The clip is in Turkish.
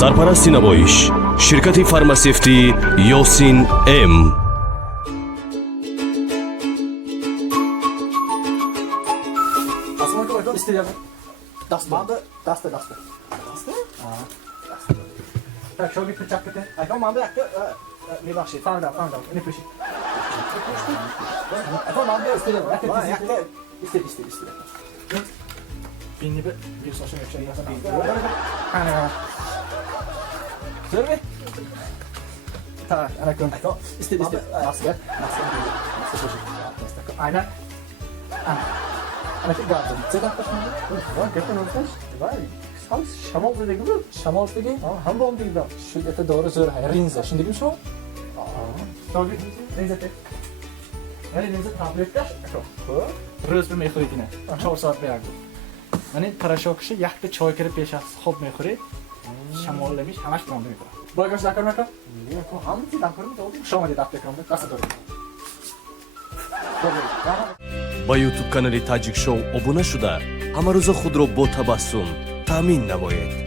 سرپرستی نمایش شرکت فارماسیفتی یاسین ام. دسته tak şöyle bir bıçak getir. Aykan manda yaktı. Ne bak şey falan ne peşin. Aykan manda istedi. Yaktı. İstedi. Beni bir sosyal bir şey yapsam. Ana. Söyle. Tamam, Aykan. İstedi. Maske. Aynen. Ana şey geldi. Zedat başında. Var gerçekten olmuş. Var. Shamol dedi gibi. Shamol dedi. Ham bomb dedi. Şu dete doğru söyle. Rinze. Şimdi gibi şu. Tabii. Rinze. Rinze tabletler. Roz bir mexoritine. 4 saat berdi. Hani parashokshi yakta choy kirib peshas xo'p mexorit. Shamollamiş, hamash bomb mexorit. Bagaj zakarmaka? Yo'q, hamma zakarmaka oldu. Shoma dedi aptekamda. Qasa doğru. ба ютуб канали Tajik Show обуна шуда ҳама рӯза худро бо табассум таъмин намоед.